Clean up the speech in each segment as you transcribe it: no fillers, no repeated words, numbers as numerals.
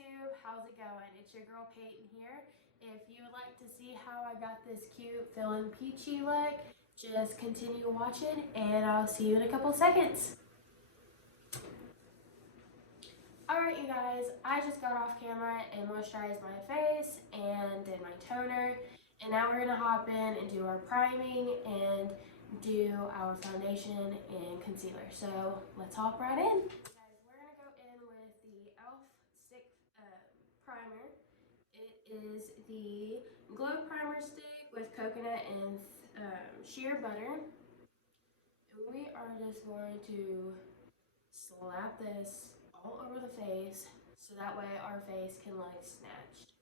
YouTube, how's it going? It's your girl Peyton here. If you would like to see how I got this cute feeling peachy look, just continue watching and I'll see you in a couple seconds. Alright you guys, I just got off camera and moisturized my face and did my toner, and now we're going to hop in and do our priming and do our foundation and concealer. So let's hop right in. Guys, we're going to go in with the e.l.f. stick primer. It is the Glow Primer Stick with coconut and sheer butter. And we are just going to slap this all over the face so that way our face can look snatched.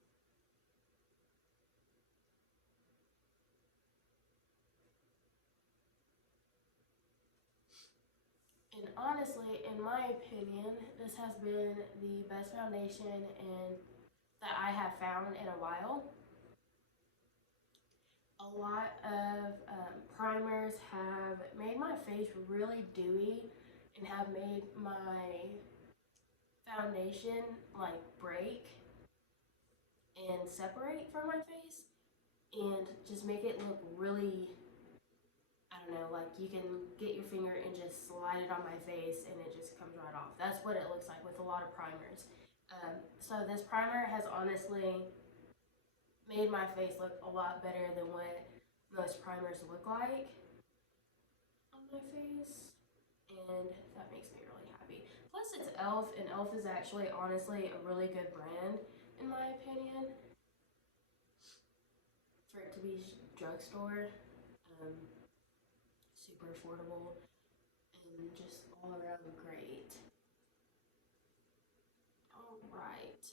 And honestly, in my opinion, this has been the best foundation that I have found in a while. A lot of primers have made my face really dewy and have made my foundation like break and separate from my face and just make it look really, I don't know, like you can get your finger and just slide it on my face and it just comes right off. That's what it looks like with a lot of primers. So this primer has honestly made my face look a lot better than what most primers look like on my face, and that makes me really happy. Plus it's e.l.f. and e.l.f. is actually honestly a really good brand in my opinion for it to be drugstore. Super affordable and just all around great. Alright,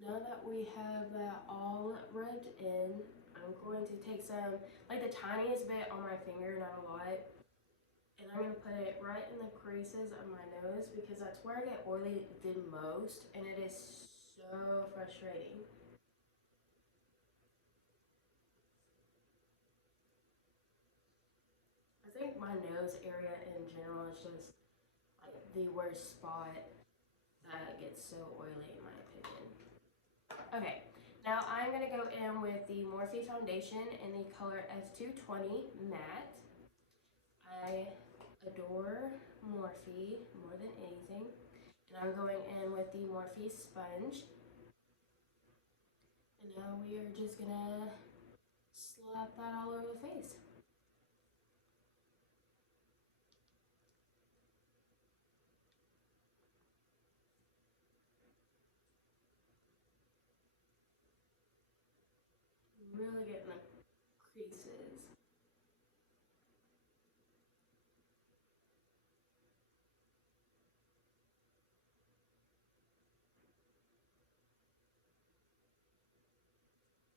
now that we have that all rubbed in, I'm going to take some, like the tiniest bit on my finger, not a lot, and I'm going to put it right in the creases of my nose because that's where I get oily the most, and it is so frustrating. I think my nose area in general is just like the worst spot that gets so oily in my opinion. Okay, now I'm going to go in with the Morphe foundation in the color F220 matte. I adore Morphe more than anything. And I'm going in with the Morphe sponge. And now we are just going to slap that all over the face. Really getting the creases.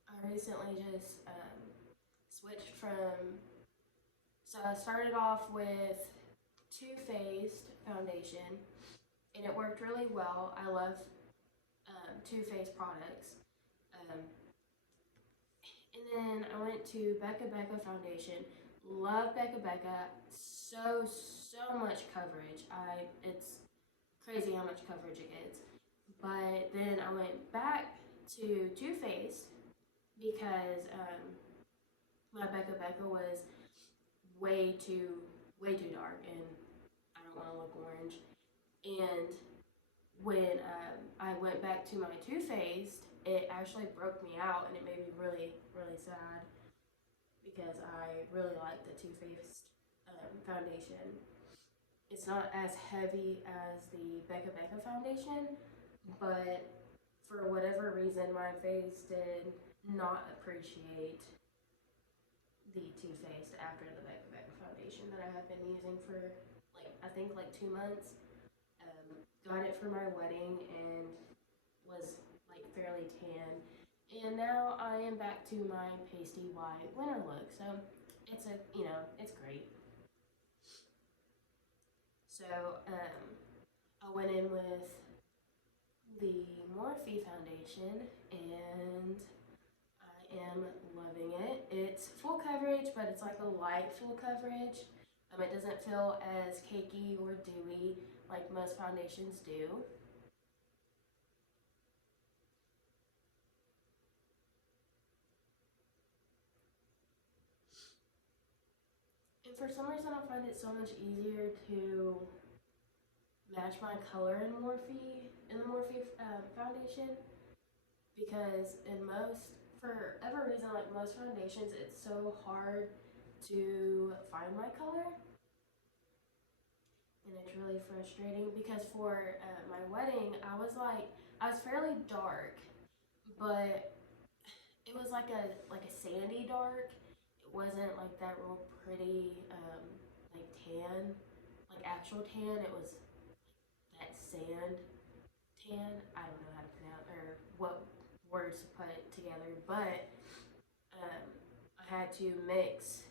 I recently just switched from, so I started off with Too Faced foundation and it worked really well. I love Too Faced products. And then I went to Becca foundation. Love Becca. So much coverage. It's crazy how much coverage it gets. But then I went back to Too Faced because my Becca was way too dark and I don't want to look orange. And when I went back to my Too Faced, it actually broke me out and it made me really sad because I really like the Too Faced foundation. It's not as heavy as the Becca foundation, but for whatever reason my face did not appreciate the Too Faced after the Becca foundation that I have been using for I think 2 months. Got it for my wedding and was fairly tan, and now I am back to my pasty white winter look, so it's it's great. So I went in with the Morphe foundation and I am loving it. It's full coverage, but it's like a light full coverage. It doesn't feel as cakey or dewy like most foundations do. for some reason I find it so much easier to match my color in the Morphe foundation, because for every reason, like most foundations, it's so hard to find my color, and it's really frustrating because for my wedding, I was fairly dark, but it was like a sandy dark. It wasn't like that real pretty like tan, like actual tan. It was that sand tan. I don't know how to pronounce or what words to put together, but um, I had to mix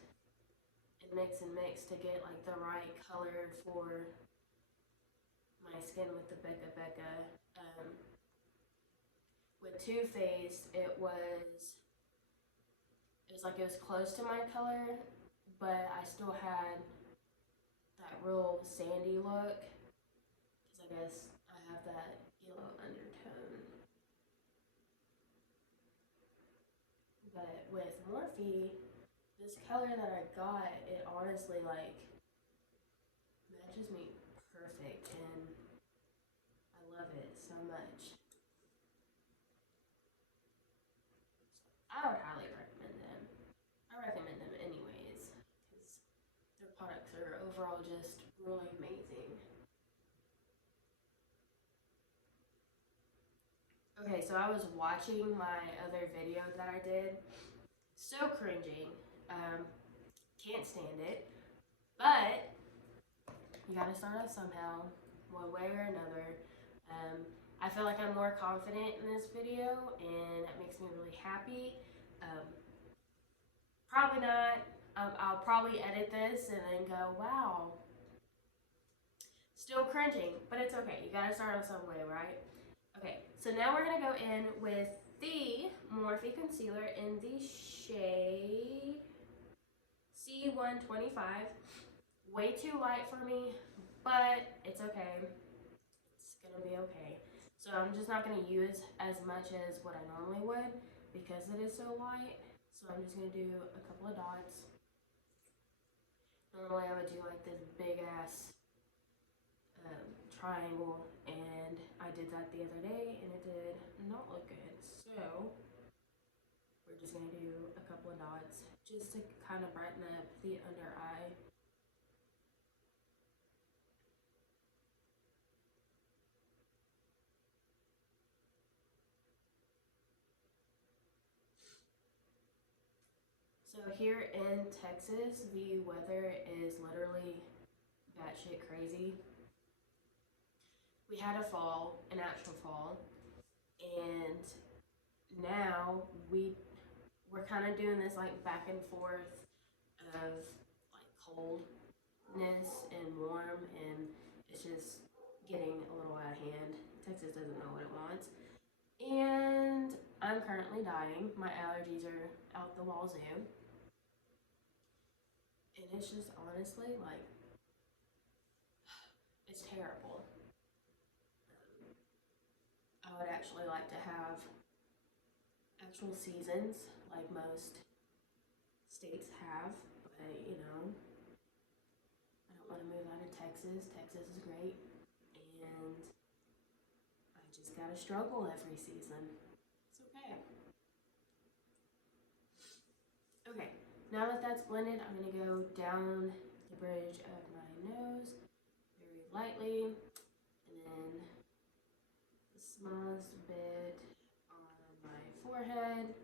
to get like the right color for my skin with the Becca Becca. Um, with Too Faced, it was close to my color, but I still had that real sandy look because I guess I have that yellow undertone. But with Morphe, this color that I got, it honestly like matches me perfect, and I love it so much. I would highly recommend them. I recommend them anyways because their products are overall just really amazing. Okay, so I was watching my other video that I did. So cringing. Um, can't stand it. But you gotta start off somehow, one way or another. Um, I feel like I'm more confident in this video, and that makes me really happy. Um, probably not. I'll probably edit this and then go, wow, still cringing, but it's okay. You gotta start off some way, right? Okay, so now we're gonna go in with the Morphe Concealer in the shade C125. Way too light for me, but it's okay. It's gonna be okay. So I'm just not gonna use as much as what I normally would because it is so light. So I'm just gonna do a couple of dots. Normally I would do like this big ass triangle, and I did that the other day and it did not look good. So we're just gonna do a couple of dots just to kind of brighten up the under eye. So here in Texas, the weather is literally batshit crazy. We had a fall, an actual fall, and now we're kind of doing this like back and forth of like coldness and warm, and it's just getting a little out of hand. Texas doesn't know what it wants, and I'm currently dying. My allergies are out the wazoo, and it's just honestly like it's terrible. I would actually like to have actual seasons like most states have, but you know, I don't want to move out of Texas. Texas is great, and I just gotta struggle every season. It's okay. Okay, now that that's blended, I'm gonna go down the bridge of my nose very lightly, and then the smallest bit on my forehead.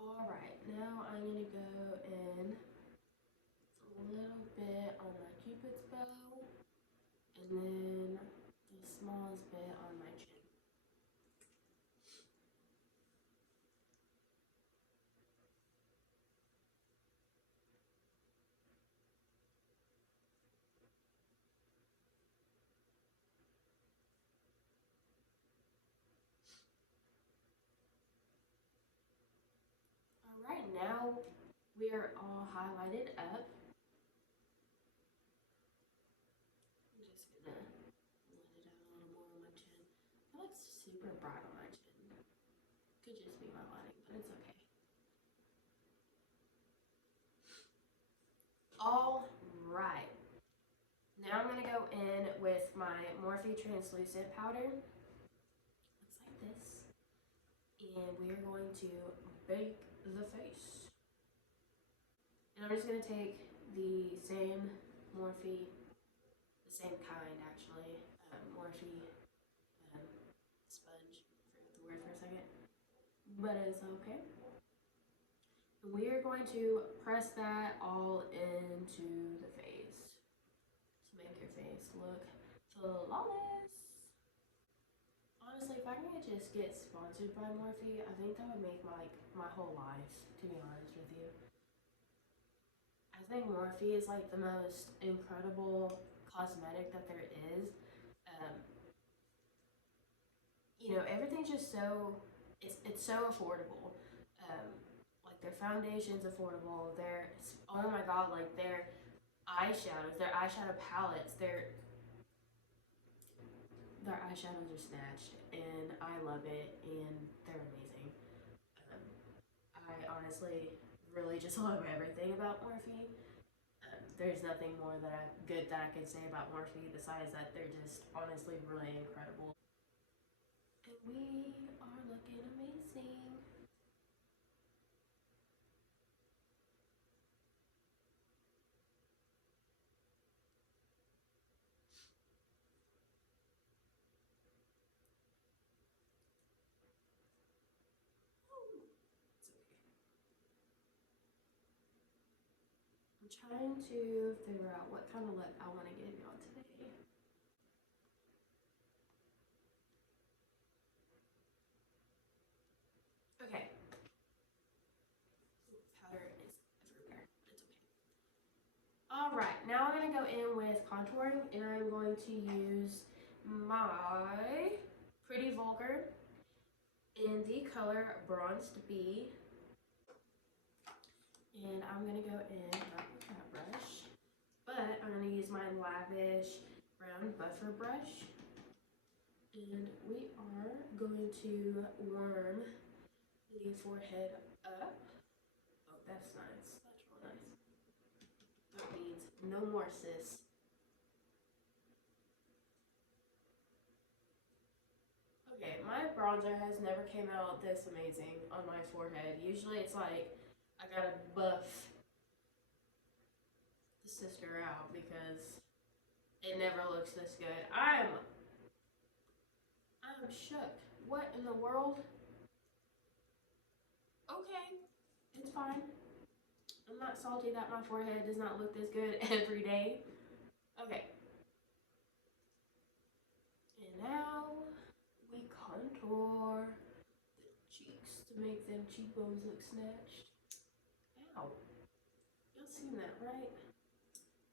All right, now I'm going to go in a little bit on my cupid's bow, and then the smallest bit on my chin. All right, now we are all highlighted up. I'm just gonna let it out a little more on my chin. It looks super bright on my chin. Could just be my lighting, but it's okay. All right. Now I'm gonna go in with my Morphe translucent powder. Looks like this. And we're going to bake the face. And I'm just gonna take the same Morphe, the same kind actually, Morphe sponge. I forgot the word for a second, but it's okay. We are going to press that all into the face to make your face look flawless. Honestly, if I could just get sponsored by Morphe, I think that would make my whole life, to be honest with you. I think Morphe is like the most incredible cosmetic that there is. Um, you know, everything's just so, it's so affordable. Like their foundation's affordable. Their, oh my god, like their eyeshadow palettes, their eyeshadows are snatched, and I love it, and they're amazing. Um, I honestly really just love everything about Morphe. There's nothing more good that I can say about Morphe besides that they're just honestly really incredible. And we are looking amazing. I'm trying to figure out what kind of look I want to give y'all today. Okay. Powder is everywhere, but it's okay. All right, now I'm gonna go in with contouring, and I'm going to use my Pretty Vulgar in the color Bronzed Bee. And I'm gonna go in, not with that brush, but I'm gonna use my Lavish Brown Buffer brush. And we are going to warm the forehead up. Oh, that's nice. That's real nice. That means no more, sis. Okay, my bronzer has never came out this amazing on my forehead. Usually it's like I gotta buff the sister out because it never looks this good. I'm shook. What in the world? Okay, it's fine. I'm not salty that my forehead does not look this good every day. Okay. And now we contour the cheeks to make them cheekbones look snatched. Ow. Y'all seen that, right?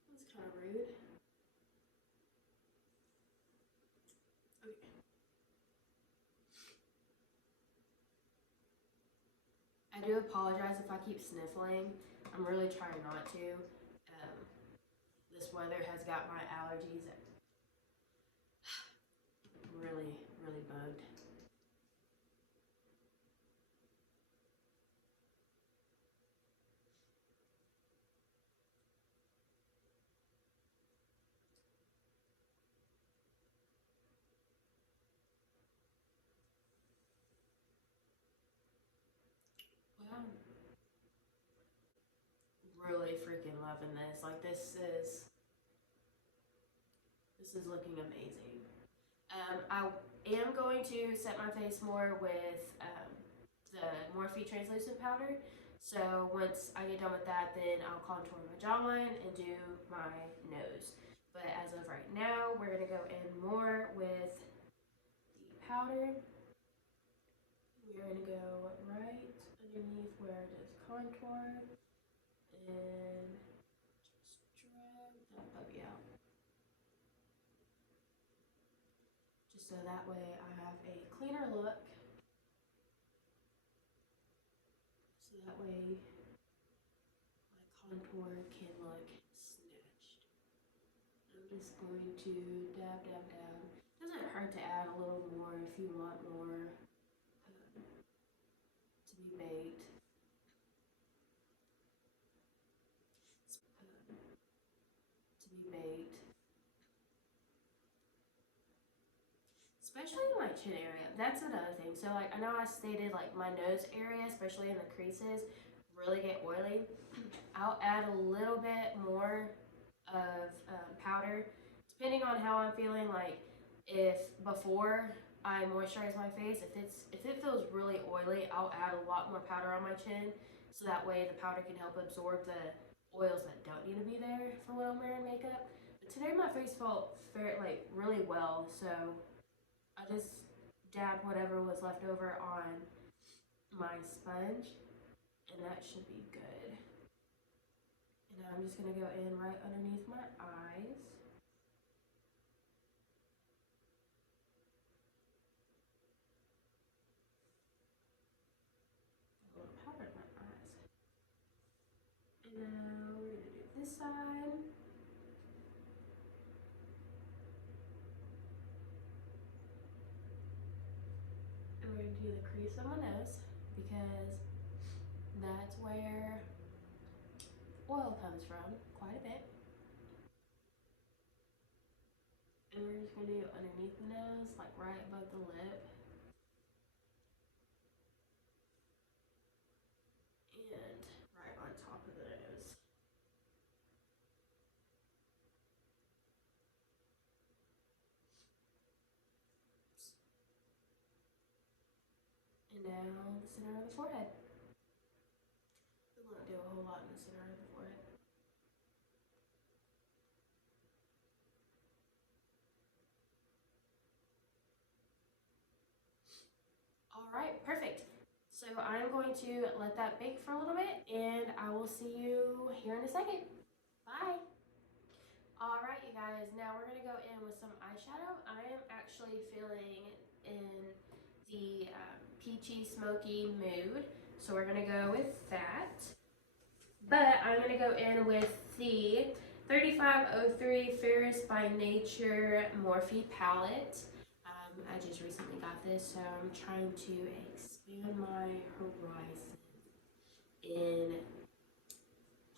That was kind of rude. Okay. I do apologize if I keep sniffling. I'm really trying not to. This weather has got my allergies really, really bugged. Well, I'm really freaking loving this. Like this is looking amazing. I am going to set my face more with the Morphe translucent powder. So once I get done with that, then I'll contour my jawline and do my nose. But as of right now, we're gonna go in more with the powder. We're gonna go right underneath where it is contour and just drag that puppy out. Just so that way I have a cleaner look. So that way my contour can look snatched. I'm just going to dab, dab, dab. Doesn't hurt to add a little more if you want more to be baked. To be baked. Especially in my chin area. That's another thing. So like I know I stated like my nose area, especially in the creases, really get oily. I'll add a little bit more of powder, depending on how I'm feeling. Like if before I moisturize my face, if it feels really oily, I'll add a lot more powder on my chin, so that way the powder can help absorb the oils that don't need to be there for when I'm wearing makeup. But today my face felt really well, so I just dabbed whatever was left over on my sponge, and that should be good. And now I'm just gonna go in right underneath my eyes. A little powder in my eyes. And now we're gonna do this side. And we're gonna do the crease on my nose because that's where oil comes from quite a bit. And we're just gonna do underneath the nose, like right above the lip. And right on top of the nose. And now the center of the forehead. We won't do a whole lot in the center of the forehead. All right, perfect. So I'm going to let that bake for a little bit, and I will see you here in a second. Bye. All right, you guys, now we're gonna go in with some eyeshadow. I am actually feeling in the peachy smoky mood, so we're gonna go with that. But I'm gonna go in with the 3503 Ferris by Nature Morphe palette. I just recently got this, so I'm trying to expand my horizon and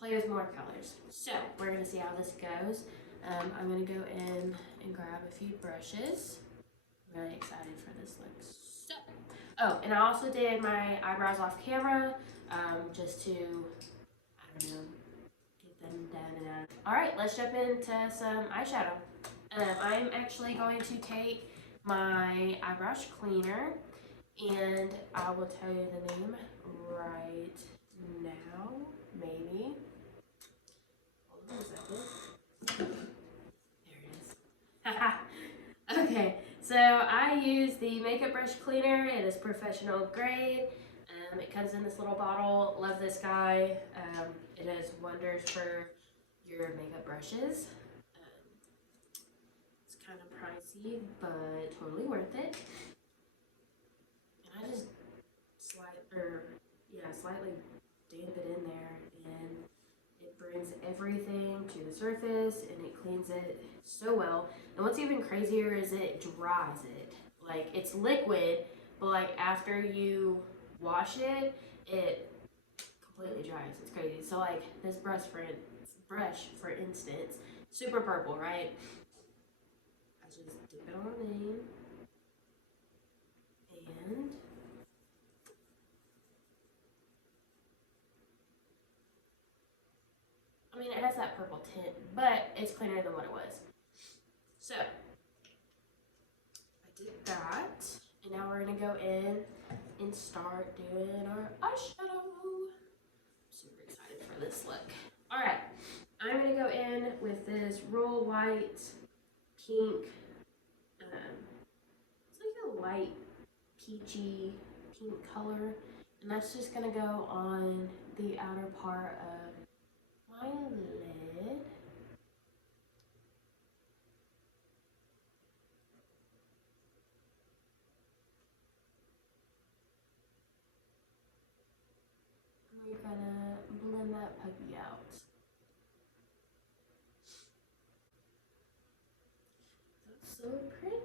play with more colors. So we're gonna see how this goes. I'm gonna go in and grab a few brushes. I'm really excited for this look. So, oh, and I also did my eyebrows off camera, just to, I don't know, get them done and out. All right, let's jump into some eyeshadow. I'm actually going to take my eyebrow cleaner, and I will tell you the name right now, maybe. Hold on a second. There it is. Okay, so I use the makeup brush cleaner. It is professional grade. It comes in this little bottle. Love this guy. It does wonders for your makeup brushes. It's kind of pricey, but totally worth it. And I just slightly damp it in there, and it brings everything to the surface, and it cleans it so well. And what's even crazier is it dries it. Like, it's liquid, but like after you wash it, it completely dries. It's crazy. So like this brush for instance, super purple, right? I just dip it on in, and I mean, it has that purple tint, but it's cleaner than what it was. So I did that, and now we're gonna go in and start doing our eyeshadow. of this look. All right, I'm gonna go in with this Roll White pink. It's like a light peachy pink color, and that's just gonna go on the outer part of my lid. We're gonna blend that puppy out. That's so pretty.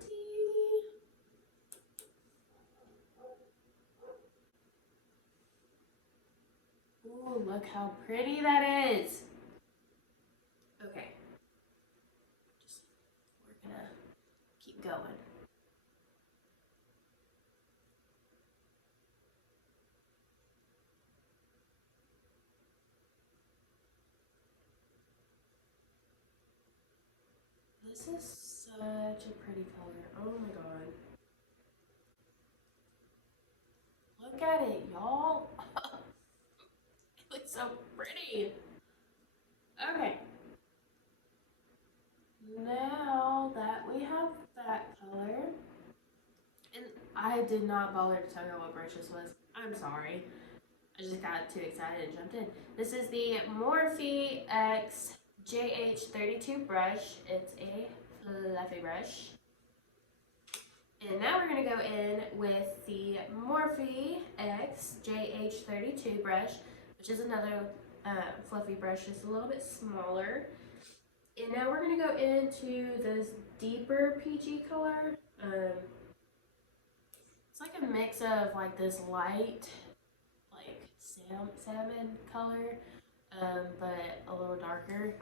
Ooh, look how pretty that is. Okay. We're gonna keep going. This is such a pretty color. Oh my god. Look at it, y'all. It looks so pretty. Okay. Now that we have that color, and I did not bother to tell you what brush this was. I'm sorry. I just got too excited and jumped in. This is the Morphe X JH32 brush. It's a fluffy brush. And now we're going to go in with the Morphe X JH32 brush, which is another fluffy brush, just a little bit smaller. And now we're going to go into this deeper peachy color. It's like a mix of like this light, like salmon color, but a little darker.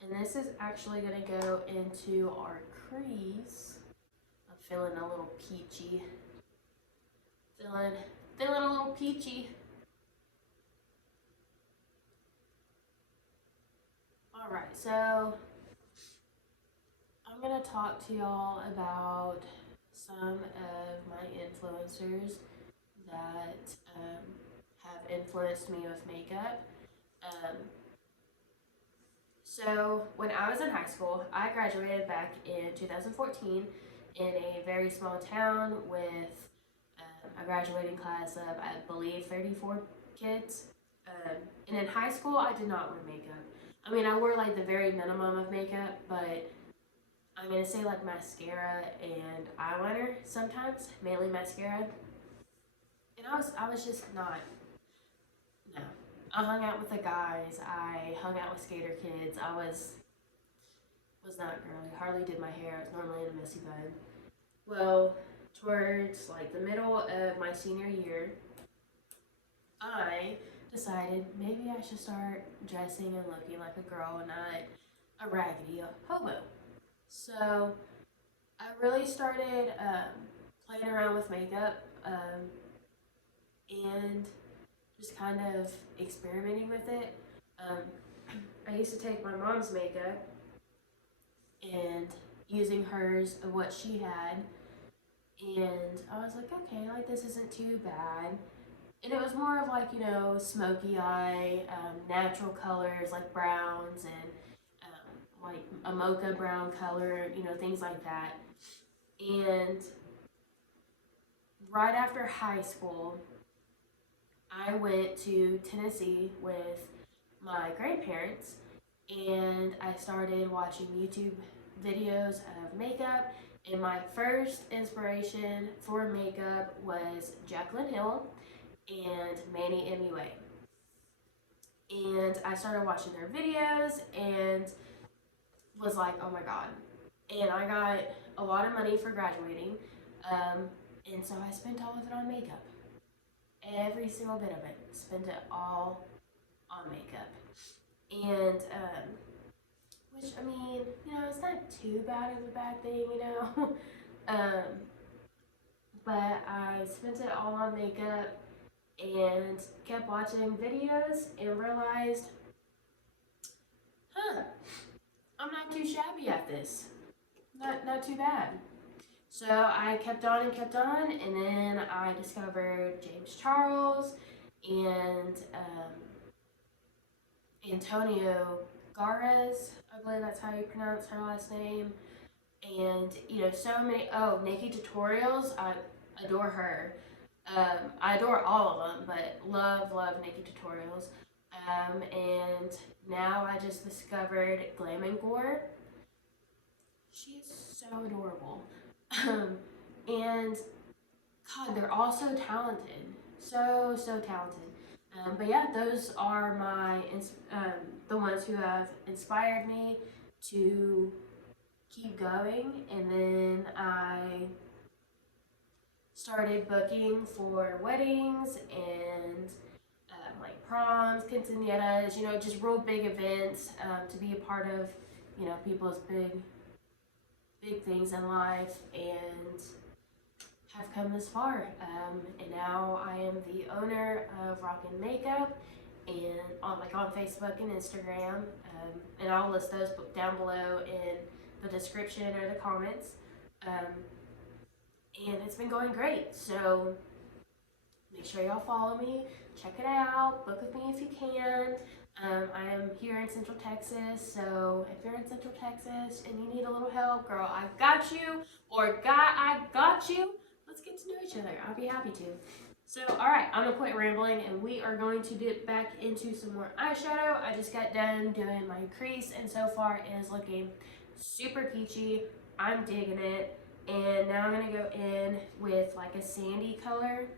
And this is actually going to go into our crease. I'm feeling a little peachy. Feeling a little peachy. Alright, so I'm going to talk to y'all about some of my influencers that have influenced me with makeup. So when I was in high school, I graduated back in 2014 in a very small town with a graduating class of, I believe, 34 kids. And in high school, I did not wear makeup. I mean, I wore like the very minimum of makeup, but I'm gonna say like mascara and eyeliner sometimes, mainly mascara. And I was just not, no. I hung out with the guys, I hung out with skater kids, I was not girly, hardly did my hair, I was normally in a messy bun. Well, towards like the middle of my senior year, I decided maybe I should start dressing and looking like a girl and not a raggedy hobo. So I really started playing around with makeup and just kind of experimenting with it. I used to take my mom's makeup and using hers of what she had, and I was like, okay, like this isn't too bad. And it was more of like, you know, smoky eye, natural colors like browns and like a mocha brown color, you know, things like that. And right after high school, I went to Tennessee with my grandparents and I started watching YouTube videos of makeup. And my first inspiration for makeup was Jaclyn Hill and Manny MUA. And I started watching their videos and was like, oh my god. And I got a lot of money for graduating, and so I spent all of it on makeup. Every single bit of it. Spent it all on makeup. And, which, I mean, you know, it's not too bad of a bad thing, you know. But I spent it all on makeup and kept watching videos and realized, huh, I'm not too shabby at this. Not too bad. So I kept on and then I discovered James Charles and Antonio Gares, I believe that's how you pronounce her last name. And so many. Oh, Nikki Tutorials, I adore her. I adore all of them, but love Nikki Tutorials. And now I just discovered Glam and Gore. She is so adorable. And God, they're all so talented. So talented. But yeah, those are the ones who have inspired me to keep going. And then I started booking for weddings and like proms, quinceañeras, just real big events to be a part of, people's big things in life, and have come this far. And now I am the owner of Rockin' Makeup, and on Facebook and Instagram, and I'll list those down below in the description or the comments. Um, and it's been going great. So make sure y'all follow me, check it out, book with me if you can. I am here in Central Texas, so if you're in Central Texas and you need a little help, girl, I got you, or guy, I got you. Let's get to know each other. I'll be happy to. So, alright, I'm gonna quit rambling and we are going to dip back into some more eyeshadow. I just got done doing my crease, and so far it is looking super peachy. I'm digging it. And now I'm gonna go in with like a sandy color.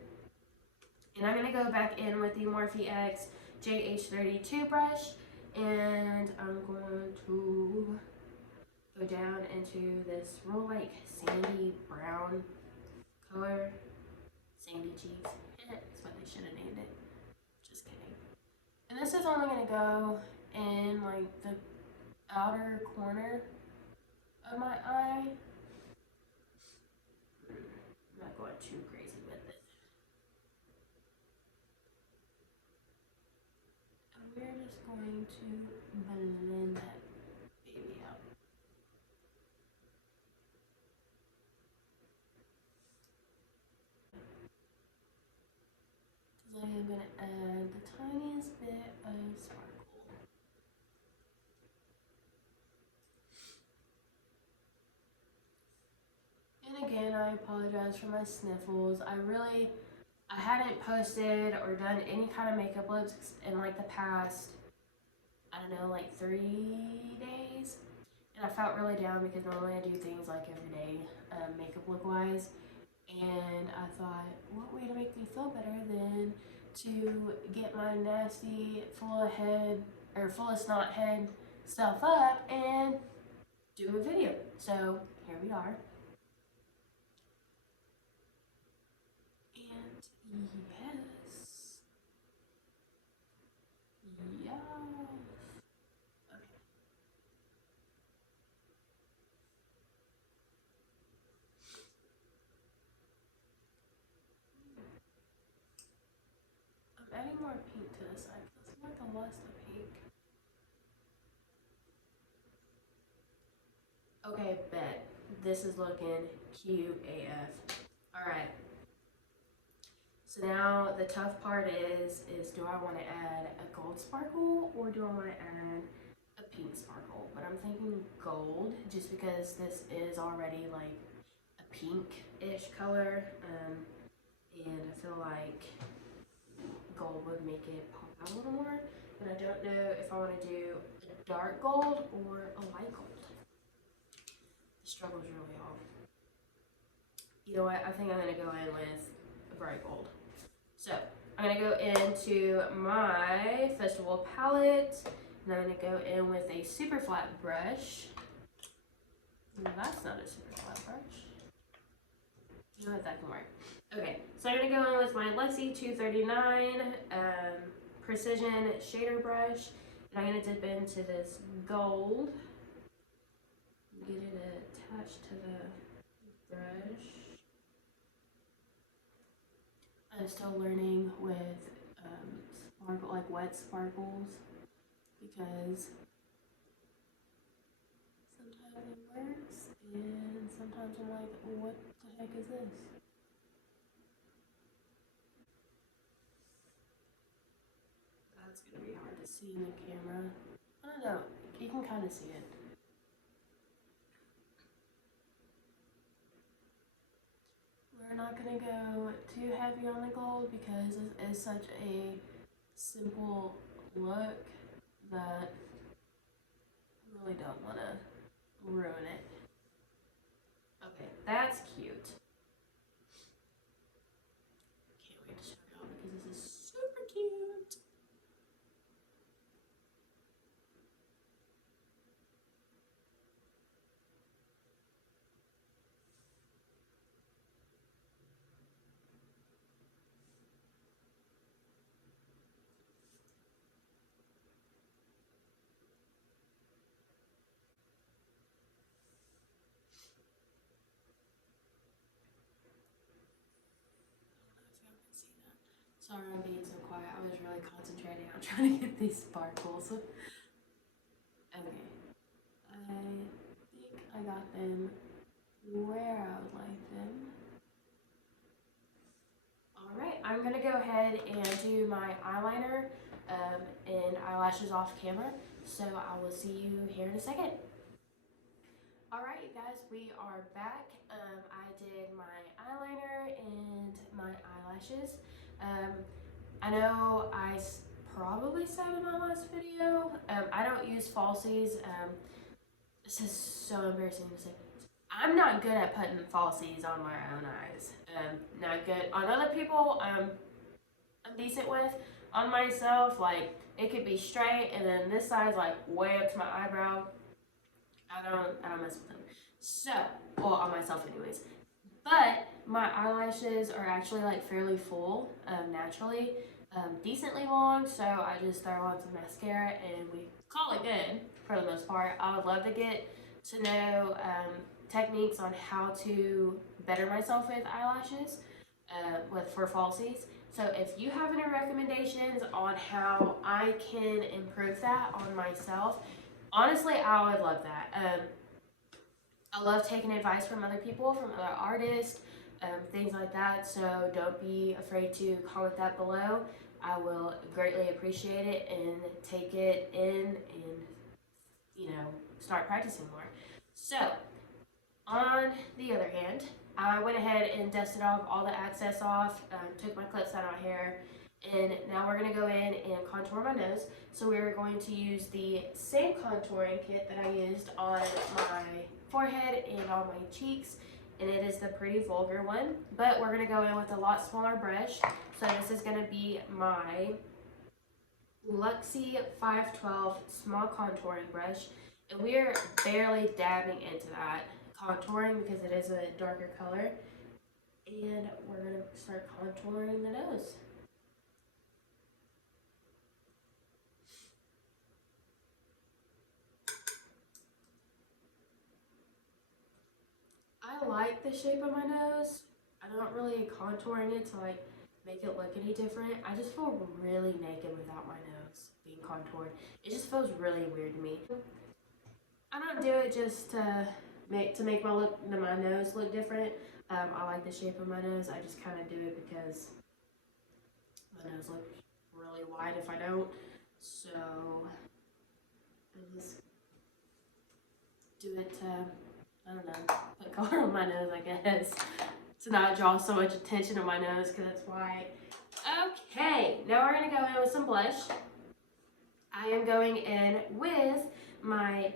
And I'm going to go back in with the Morphe X JH32 brush, and I'm going to go down into this real like sandy brown color. Sandy cheeks. That's what they should have named it. Just kidding. And this is only going to go in like the outer corner of my eye. I'm not going too crazy with it. We're just going to blend that baby out. I am going to add the tiniest bit of sparkle. And again, I apologize for my sniffles. I hadn't posted or done any kind of makeup looks in like the past, I don't know, like 3 days. And I felt really down because normally I do things like every day, makeup look wise. And I thought, what way to make me feel better than to get my nasty, full of snot head self up and do a video. So here we are. And yes. Yeah. Okay. I'm adding more pink to this side. Let's want the less of pink. Okay, bet. This is looking cute AF. Alright. So now the tough part is do I want to add a gold sparkle or do I want to add a pink sparkle? But I'm thinking gold just because this is already like a pink-ish color. And I feel like gold would make it pop out a little more. But I don't know if I want to do a dark gold or a light gold. The struggle's really on. You know what? I think I'm going to go in with a bright gold. So I'm going to go into my Festival palette, and I'm going to go in with a super flat brush. That's not a super flat brush. You know what, that can work. Okay, so I'm going to go in with my Lexi 239 Precision Shader Brush, and I'm going to dip into this gold, get it attached to the brush. I'm still learning with wet sparkles, because sometimes it works and sometimes I'm like, what the heck is this? That's gonna be hard to see in the camera. I don't know. You can kind of see it. We're not going to go too heavy on the gold because it is such a simple look that I really don't want to ruin it. Okay, that's cute. Can't wait to show y'all because this is super cute. Sorry I'm being so quiet. I was really concentrating on trying to get these sparkles. Okay. I think I got them where I would like them. Alright, I'm going to go ahead and do my eyeliner and eyelashes off camera. So I will see you here in a second. Alright, you guys, we are back. I did my eyeliner and my eyelashes. I know I probably said in my last video, I don't use falsies. This is so embarrassing to say. I'm not good at putting falsies on my own eyes. Not good on other people. I'm decent with. On myself, like it could be straight, and then this side's like way up to my eyebrow. I don't mess with them. So, well, on myself anyways. But my eyelashes are actually like fairly full, naturally, decently long. So I just throw on some mascara and we call it good for the most part. I would love to get to know techniques on how to better myself with eyelashes, for falsies. So if you have any recommendations on how I can improve that on myself, honestly, I would love that. I love taking advice from other people, from other artists, things like that. So don't be afraid to comment that below. I will greatly appreciate it and take it in and, start practicing more. So, on the other hand, I went ahead and dusted off all the excess off, took my clips out of my hair, and now we're going to go in and contour my nose. So we're going to use the same contouring kit that I used on my forehead and on my cheeks, and it is the Pretty Vulgar one, but we're going to go in with a lot smaller brush. So this is going to be my Luxie 512 small contouring brush, and we are barely dabbing into that contouring because it is a darker color, and we're going to start contouring the nose. I like the shape of my nose. I don't really contouring it to like make it look any different. I just feel really naked without my nose being contoured. It just feels really weird to me. I don't do it just to make my nose look different. I like the shape of my nose. I just kind of do it because my nose looks really wide if I don't. So I just do it to, I don't know, put color on my nose, I guess, to not draw so much attention to my nose because it's white. Okay, now we're going to go in with some blush. I am going in with my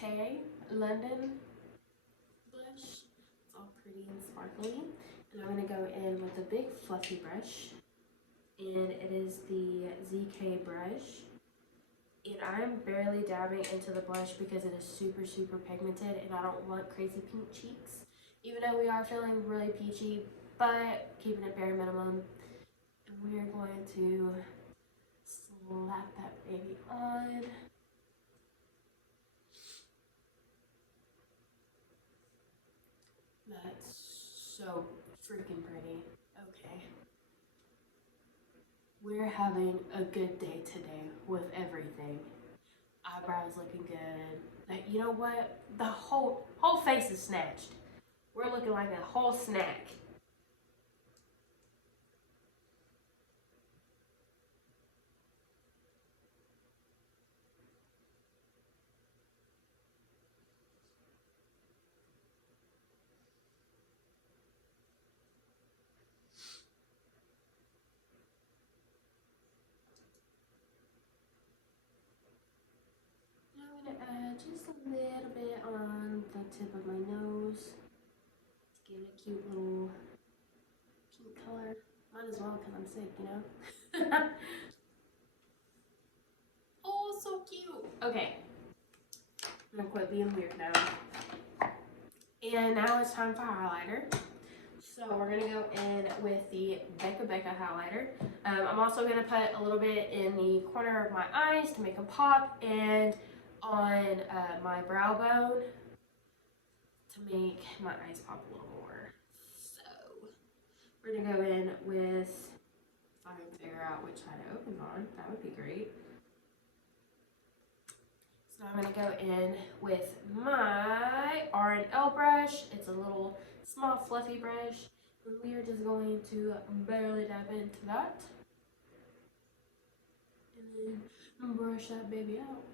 Kite London blush. It's all pretty and sparkly. And I'm going to go in with a big fluffy brush. And it is the ZK brush. And I'm barely dabbing into the blush because it is super, super pigmented and I don't want crazy pink cheeks. Even though we are feeling really peachy, but keeping it bare minimum. And we're going to slap that baby on. That's so freaking pretty. Okay. We're having a good day today with everything. Eyebrows looking good. Like, you know what? The whole face is snatched. We're looking like a whole snack. I'm sick, you know? Oh, so cute. Okay. I'm gonna quit being weird now. And now it's time for highlighter. So we're gonna go in with the Becca Becca highlighter. I'm also gonna put a little bit in the corner of my eyes to make them pop, and on my brow bone to make my eyes pop a little more. So we're gonna go in with, if I can figure out which side it opens on, that would be great. So I'm gonna go in with my R&L brush. It's a little small fluffy brush. And we are just going to barely dab into that. And then brush that baby out.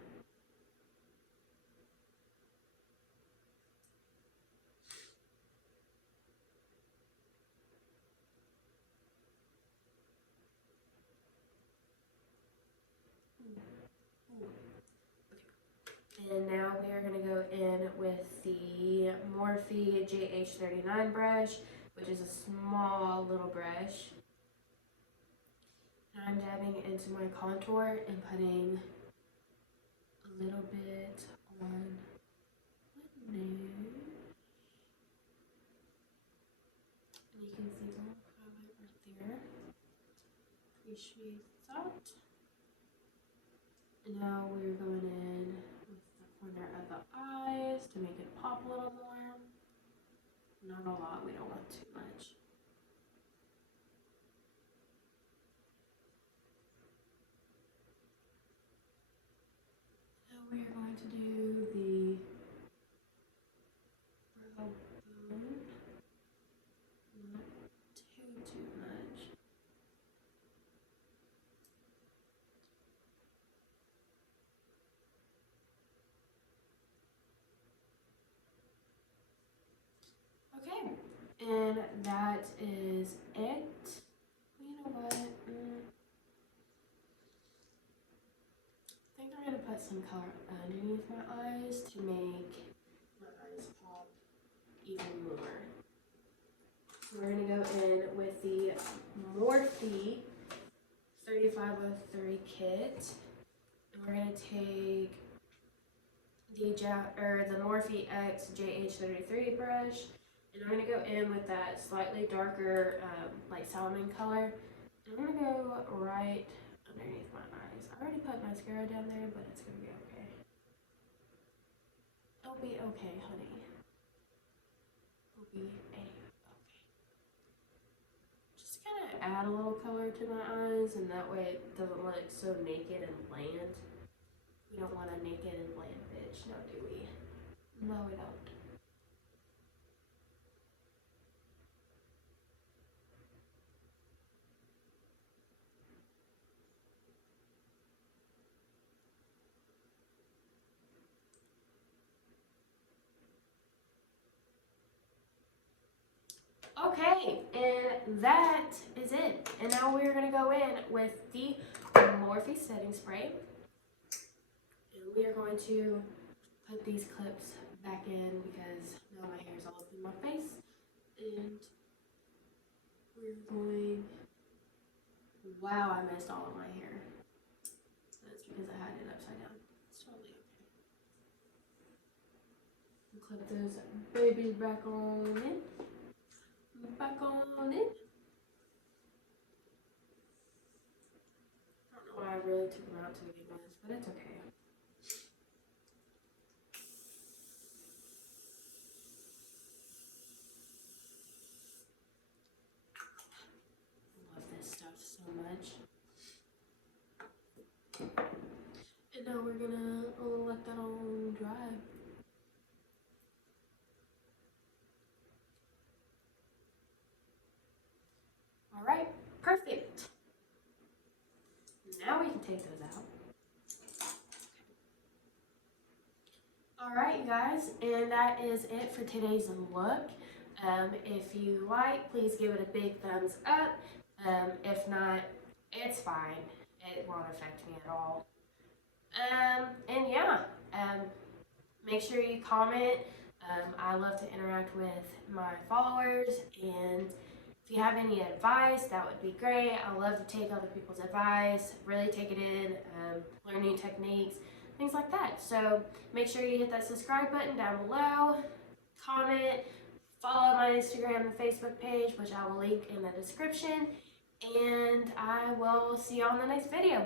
And now we are going to go in with the Morphe JH39 brush, which is a small little brush. And I'm dabbing into my contour and putting a little bit on my nose. And you can see the little highlight right there. Appreciate that. And now we're going in with the corner of the eyes to make it pop a little more. Not a lot, we don't want too much. Now we are going to do the brow bone. Not too much. Okay, and that is it. You know what? I think I'm gonna put some color underneath my eyes to make my eyes pop even more. So we're gonna go in with the Morphe 3503 kit, and we're gonna take the Morphe X JH33 brush, and I'm gonna go in with that slightly darker, like salmon color. And I'm gonna go right underneath my eyes. I already put mascara down there, but it's gonna be okay. It'll be okay, honey. It'll be okay. Just kind of add a little color to my eyes, and that way it doesn't look so naked and bland. We don't want a naked and bland bitch, no, do we? No, we don't. Okay, and that is it. And now we're gonna go in with the Morphe setting spray. And we are going to put these clips back in because now my hair is all up in my face. And we're going, wow, I messed all of my hair. That's because I had it upside down. It's totally okay. Clip those babies back on in. Back on in. I don't know why I really took them out to begin with, but it's okay. I love this stuff so much. And now we're gonna let that all dry. All right, perfect. Now we can take those out. All right, you guys, and that is it for today's look. If you like, please give it a big thumbs up. If not, it's fine. It won't affect me at all. And yeah, make sure you comment. I love to interact with my followers, and If you have any advice, that would be great. I love to take other people's advice, really take it in, learn new techniques, things like that. So make sure you hit that subscribe button down below, comment, follow my Instagram and Facebook page, which I will link in the description, and I will see you on the next video.